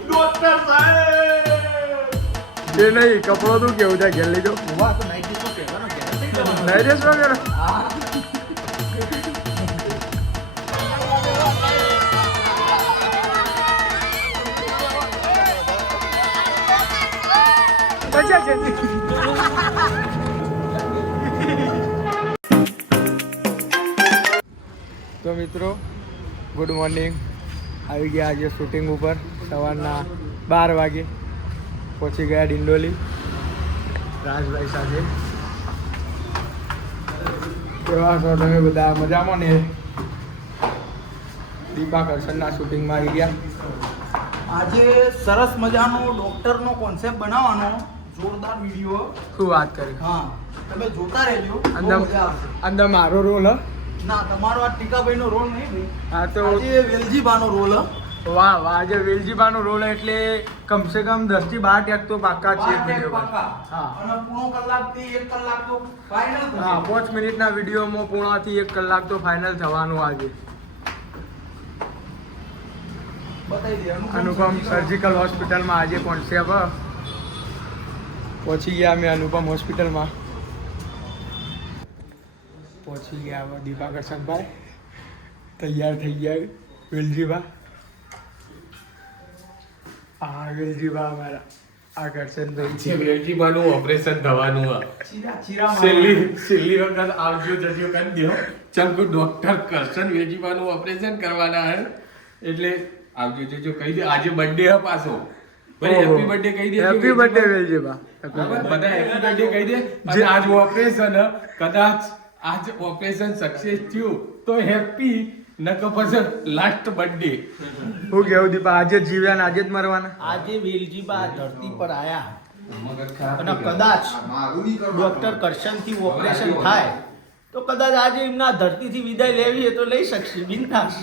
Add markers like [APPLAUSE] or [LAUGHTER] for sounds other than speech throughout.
Doctor સાહેબ! એ નહીં કપડો તું કેવું છે? ઘેર લીધો મજા છે. તો મિત્રો ગુડ મોર્નિંગ આવી ગયા આજે શૂટિંગ ઉપર સવારના બાર વાગે. પહોંચી ગયા ડિંડોલી. રાજભાઈ સાથે. કેવા છો તમે બધા? મજામાં ને? દીપા કરશનના શૂટિંગમાં આવી ગયા. આજે સરસ મજાનો ડોક્ટરનો કોન્સેપ્ટ બનાવવાનો. જોરદાર વીડિયો શું વાત કરી? હા તમે જોતા રહેજો. અંદર અંદર મારો રોલ હ. ના તમારો આ ટીકાભાઈનો રોલ નહીં ભાઈ હા તો આજે વેલજીબાનો રોલ. વાહ વાહ આજે વેલજીબાનો રોલ એટલે કમસે કમ દસથી બાર ટેક તો પાક્કા છે. હા અને પૂણો કલાકથી એક કલાક તો થશે. હા પાંચ મિનિટના વિડીયોમાં પૂર્ણથી એક કલાક તો ફાઇનલ થવાનું આજે અનુપમ સર્જિકલ હોસ્પિટલમાં આજે પહોંચ્યા પછી ગયા અમે અનુપમ હોસ્પિટલમાં પહોંચી ગયા દીપાકર દીપા તૈયાર થઈ ગયા વેલજીબા આ વેલજીબા અમારા આ કરશનભાઈ. જે ઓપરેશન થવાનું આ. ચીરા ચીરા છેલ્લી છેલ્લી વખત આવજો જજો કરી દો. ચમ ડોક્ટર કરશન વેલજીબાનું ઓપરેશન કરવાના હે. એટલે આવજો જજો કહી દે. આજે બર્થડે હે પાછો. હેપી બર્થડે કહી દે હેપી બર્થડે વેલજીબા બધા હેપી બર્થડે કહી દે. અને જે- આજ ઓપરેશન હે. કદાચ આજ ઓપરેશન સક્સેસ થયું તો હેપી નકો પછી લાસ્ટ બર્થડે હું કેવું દીપા આજે જ જીવ્યા ને આજે જ મરવાના? આજે વેલજીબા ધરતી પર આયા. અને કદાચ ડોક્ટર કરશનથી ઓપરેશન થાય તો કદાચ આજે એમના ધરતીથી વિદાય લેવી હોય તો લઈ શકશે બિંદાસ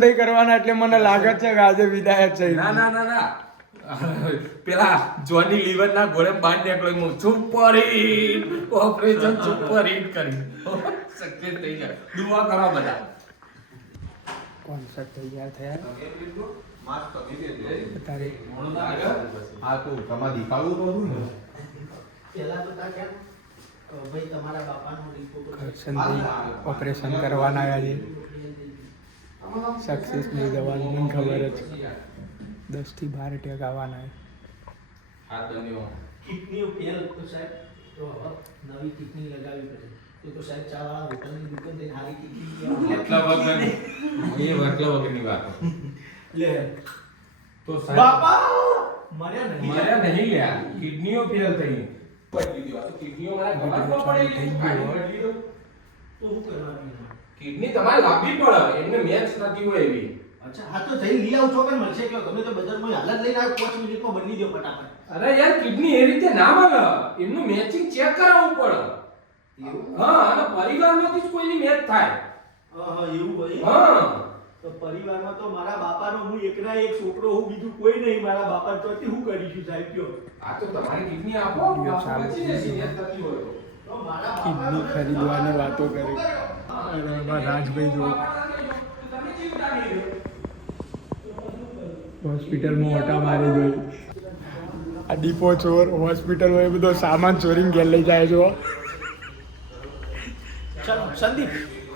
થઈ કરવાના એટલે મને લાગે છે કે આજે વિદાય જ છે. ના ના ના ના. [LAUGHS] પેલા જોની લીવર ના ગોળે બાંધ નીકળ્યો હું super hit operation super hit કરી. શક્ય થઈ જાય. દુઆ કરો બધા. કોન્સર્ટ તૈયાર થયા. ઓપરેશન કરવાના આજે સક્સેસ નહીં જવાનું મને ખબર જ. દસથી બાર ટેક આવવાના છે. કિડની ફેલ તો સાહેબ તો હવે નવી કિડની લગાવવી પડે. તો તો સાહેબ ચા વાળા હોટલની દુકાન જઈને હારી કિડની એટલા વગર એ મતલબ વગરની વાત લે. તો બાપા મર્યા નહીં. મર્યા નહીં લ્યા કિડનીઓ ફેલ થઈ. પડી દીધી આ તો કિડનીઓ મારા કપાટમાં પડી તો હું કરવાની કિડની તમારે લાવવી પડે. એમને મેચ નથી હોય એવી. અચ્છા હા તો જઈ લઈ આવું ચોકન મળશે કે ગમે તો બજારમાં હાલત લઈને આવ્યો પાંચ મિનિટમાં બદલી દો ફટાફટ. અરે યાર કિડની એ રીતે ના મળે. એમનું મેચિંગ ચેક કરાવવું પડે. હા અને પરિવારમાંથી જ કોઈની મેચ થાય. હા એવું હોય? હા. તો પરિવારમાં તો મારા બાપાનો હું એકના એક છોકરો હું બીજું કોઈ નહીં. મારા બાપા તો હું કરીશું સાહેબ કયો આ તો તમારી કિડની આપો પછી છે. જશે થતી હોય. તો. મારા કિડની ખરીદવાની વાતો કરી. અરે રાજભાઈ જો હોસ્પિટલમાં ઓટા મારી ગઈ આ ડીપો ચોર હોસ્પિટલમાં એ બધો સામાન ચોરીને ઘેર લઈ જાય છો ચાલો સંદીપ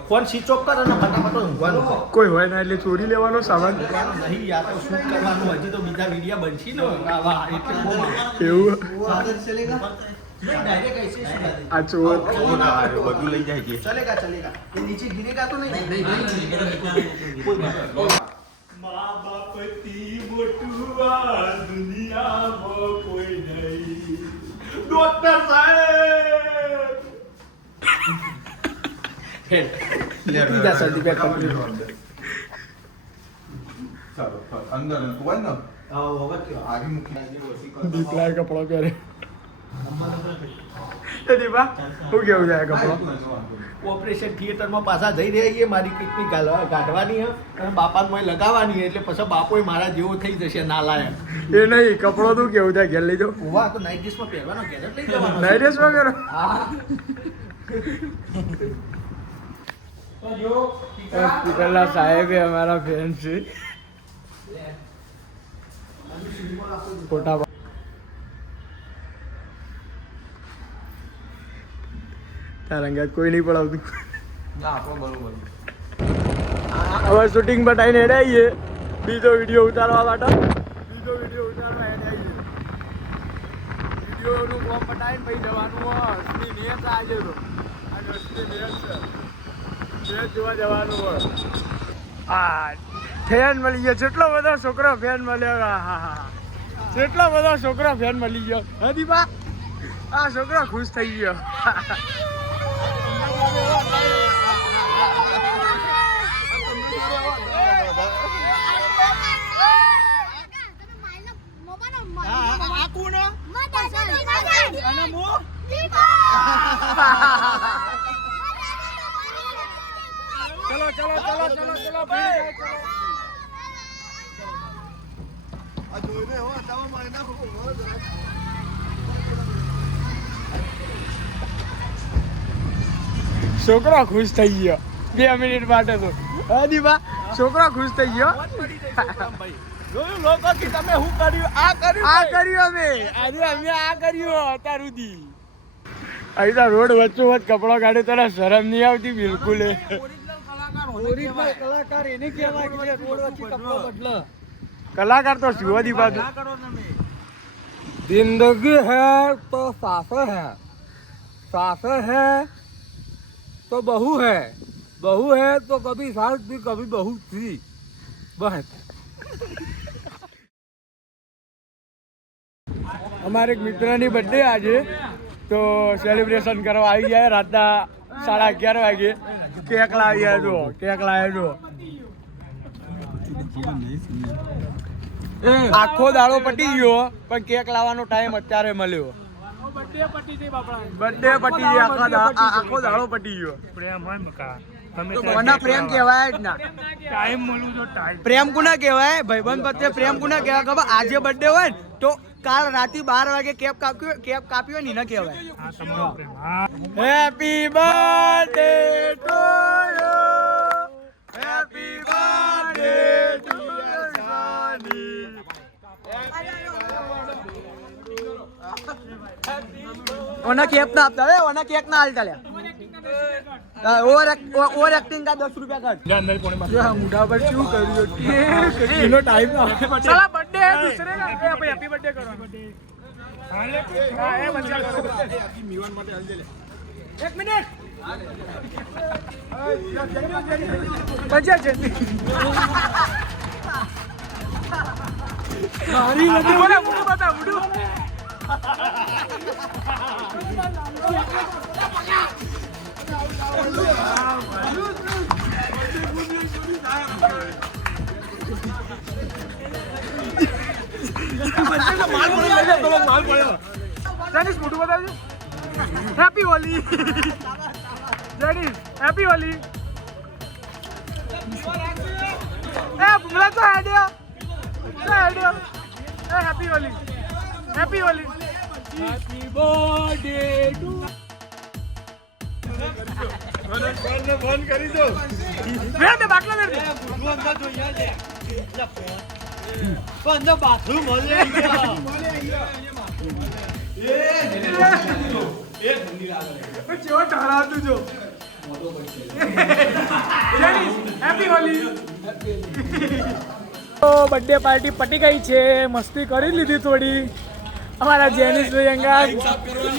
ફોન સ્વિચ ઓફ કર અને ફટાફટ ઊંઘવાનું કોઈ હોય ના એટલે ચોરી લેવાનો સામાન. નહીં યા તો શું કરવાનું હજી તો બીજા વિડિયા બનશી ને. એવું? આ ચોર. બધું લઈ જાય ચલેગા નીચે ગીરેગા તો નહીં. જેવા દુનિયામાં કોઈ નહીં ડોક્ટર સાહેબ દીકલા કપડા પહેરે. દીપા શું કેવું જાય કપડો ઓપરેશન થિયેટરમાં પાછા જઈ રહ્યા છીએ મારી કિડની કાઢવાની હે અને બાપાને મોય લગાવવાની એટલે પછી બાપોય મારા જેવો થઈ જશે નાલાયક. એ નહીં કપડો તું કેવું થાય ઘેર લઈ જાઓ ઉવા તો નાઇટ ડ્રેસમાં પહેરવાનો ઘેર લઈ જવાનો. નાઇટ ડ્રેસમાં કરો હા. તો જો હોસ્પિટલના સાહેબે અમારા ફ્રેન્ડ છે ફોટા તારા કોઈ નહીં પડાવતું. હવે શૂટિંગ બતાવીને હેડે આવીએ બીજો વીડિયો ઉતારવા માટે. બીજો વીડિયો ઉતારવા હેડે આવીએ વિડીયોનું ફોર્મ બતાવીને પછી જવાનું અસલી નિયત આજે તો. અસલી નિયત છે. નિયત જોવા જવાનું હોય. આ ફેન મળી ગયો. જેટલો બધો છોકરો ફેન મળ્યો હા હા હા. કેટલો બધો છોકરો ફેન મળી ગયો. હા દીપા આ છોકરો ખુશ થઈ ગયો ચલો ચલો ચલો ચલો ચલો ભાઈ છોકરો ખુશ થઈ ગયો. બે મિનિટ માટે તો. દીપા છોકરો ખુશ થઈ ગયો? લોકો કે તમે શું કર્યું? આ કર્યું આ કર્યું અમે. આજે અમે આ કર્યું અત્યાર સુધી અહીં તો રોડ વચ્ચો વચ્ચ કપડો કાઢે તને શરમ નહીં આવતી? બિલકુલ. ઓરિજિનલ કલાકાર એને કહેવાય કે જે રોડવાથી કપડો બદલ. કલાકાર તો શિવાજી બાજુ? જિંદગી હે તો સાસ હે. સાસ હે તો બહુ હે. બહુ હે તો કભી સાસથી કભી બહુ થી. બસ. અમારે એક મિત્રની બર્થડે આજે. તો સેલિબ્રેશન કરવા આવી ગયા રાતના સાડા અગિયાર વાગે. કેક લાવ્યા જો કેક લાવ્યા જો આખો દાડો પટી ગયો પણ કેક લાવવાનો ટાઈમ અત્યારે મળ્યો. બર્થડે પટી ગયો આખો આખો દાડો પટી ગયો. મને પ્રેમ કહેવાય જ ના. પ્રેમ કુના કહેવાય? ભાઈબંધ પ્રત્યે પ્રેમ કુના કહેવાય ખબર? આજે બર્થડે હોય ને તો કાલ રાતે બાર વાગે કેપ કાપ્યો કેપ કાપ્યો ને ન કહેવાય. Happy birthday to you happy birthday to ઓના કેક ના આપતા હે ઓના કેક ના હાલતા લે. ઓવર ઓવર એક્ટિંગ કા 10 રૂપિયા કર. જો મુઢા પર શું કર્યું? કે એનો ટાઈમ ના ચલા है दूसरे का ए भाई हैप्पी बर्थडे करो हाले हां ए बच्चा करो हैप्पी मीवान માટે હાલ દે લે 1 મિનિટ બજા જલ્દી મારી લગી બોલે મુડુ બતા મુડુ મુઢું જેનિસ મોટું બતાવજો. હેપી હોલી જેનિસ હેપી હોલી એ બુમલા તો હેડ્યો તો હેડ્યો એ happy Holi happy Holi happy birthday to phone કરી દો. મેં તે બાટલો હોલી તો બર્થડે પાર્ટી પટી ગઈ છે. મસ્તી કરી લીધી થોડી. અમારા જેનિસ અંગા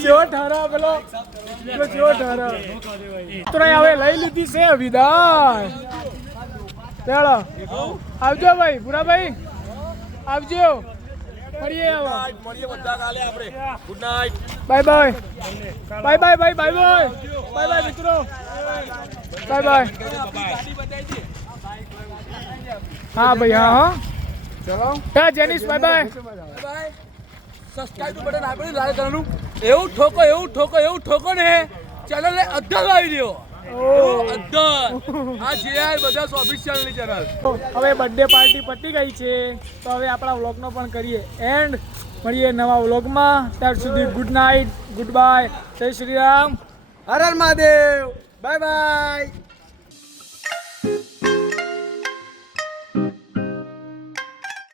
ચેવો ઠરાવ પેલો પેલો ચેવો ઠરાવ તો હવે લઈ લીધી છે વિદાય. ચાલો, આવજો ભાઈ, ભૂરાભાઈ. આવજો. મળીએ આવો bye bye bye bye bye bye bye bye bye મિત્રો. બાય બાય હા ભાઈ હા હા. ચલો. હા Jenis bye bye subscribe button આપણે લાલ કરવાનું એવું ઠોકો એવું ઠોકો એવું ઠોકો ને. ચેનલ ને અદ્ધર લાવી દો આ જે બધા ઓફિશિયલની ચેનલ હવે બર્થડે પાર્ટી પતી ગઈ છે. તો હવે આપણા વ્લોગનો પણ કરીએ એન્ડ મળીએ નવા વ્લોગમાં. ત્યાર સુધી ગુડ નાઇટ ગુડ બાય જય શ્રી રામ. હર હર મહાદેવ. Bye bye